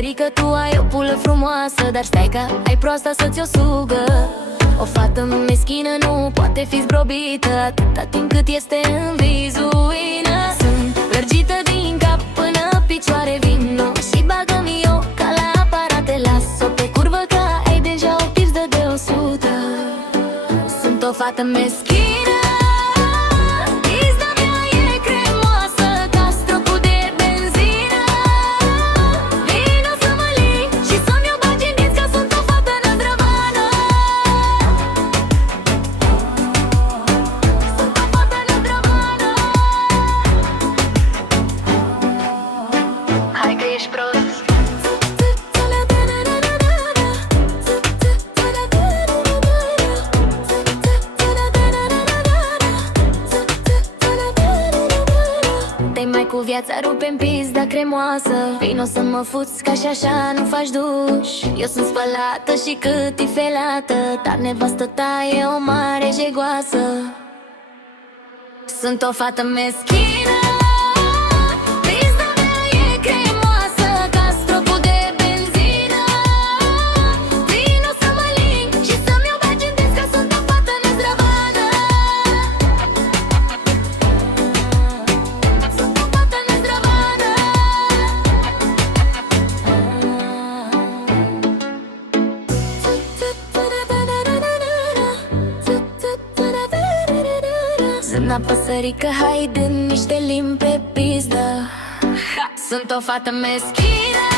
păsărică, tu ai o pulă frumoasă, dar stai că ai proasta să ți-o sugă. O fată meschină nu poate fi zdrobită atâta timp cât este în vizuină. Sunt lărgită din cap până picioare, vino și bagă-mi eu ca la aparate. Las-o pe curvă că ai deja o pizdă de 100. Sunt o fată meschină, pizda mea e cremoasă ca stropul de benzină. Vino să mă ling și să-mi o bagi în dinți, că sunt o fată năzdrăvană. Sunt o fată năzdrăvană. Hai că ești prost. Mai cu viața rupe-n pizda cremoasă. Vino să mă fuți ca și așa nu faci duș. Eu sunt spălată și cât e felată, dar nevastă ta e o mare jegoasă. Sunt o fată meschină, pizda mea e cremoasă ca stropul de benzină. Vino să mă ling și să-mi o bagi în dinți, că sunt o fată năzdrăvană. Zâna păsărică, hai dă niște limbi pe pizdă. Sunt o fată meschină.